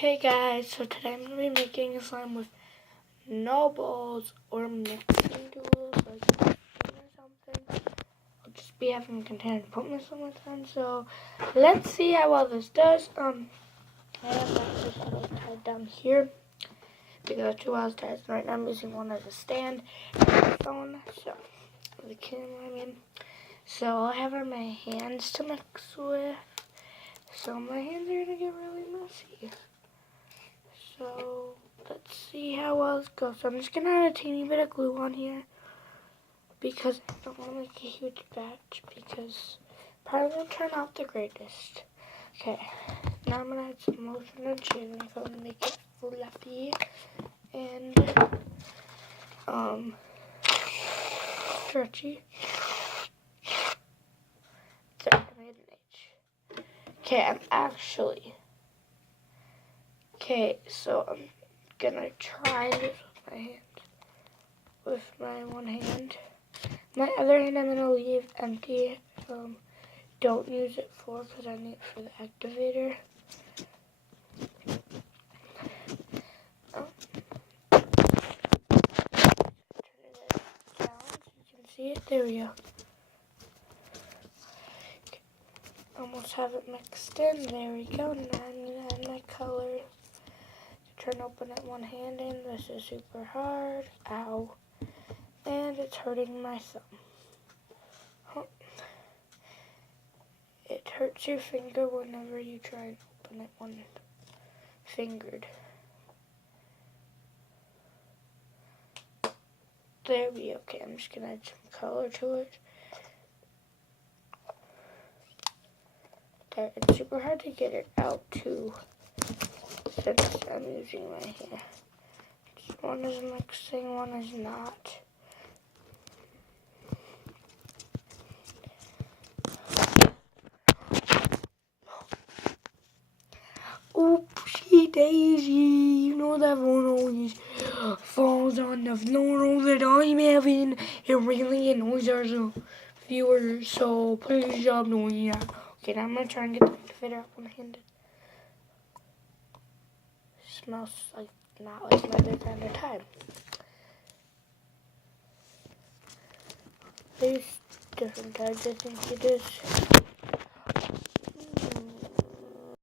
Hey guys, so today I'm going to be making a slime with no balls or mixing tools like a spoon or something. I'll just be having a container to put my slime on, so let's see how well this does. I have my crystals tied down here because I have two wires tied. Right now I'm using one as a stand and my phone, so the camera So I have my hands to mix with, so my hands are going to get really messy. So let's see how well it goes. So I'm just going to add a teeny bit of glue on here because I don't want to make a huge batch because probably won't turn out the greatest. Okay, now I'm going to add some lotion and shaving foam to make it fluffy and stretchy. Sorry, I made an H. Okay, so I'm gonna try this with my one hand. My other hand I'm gonna leave empty. Don't use it because I need it for the activator. Turn it down so you can see it. There we go. Okay. Almost have it mixed in. There we go. Now I'm gonna add my color. Turn open at one hand in. This is super hard. Ow. And it's hurting my thumb. It hurts your finger whenever you try and open it one-fingered. There we go. Okay, I'm just going to add some color to it. There, it's super hard to get it out too since I'm using my hair. One is mixing, one is not. Oopsie daisy, you know that one always falls on the floor that I'm having. It really annoys our viewers, so please stop doing that. Okay, now I'm going to try and get the activator out one-handed. Smells like not like my other kind of time. There's different types, I think it is.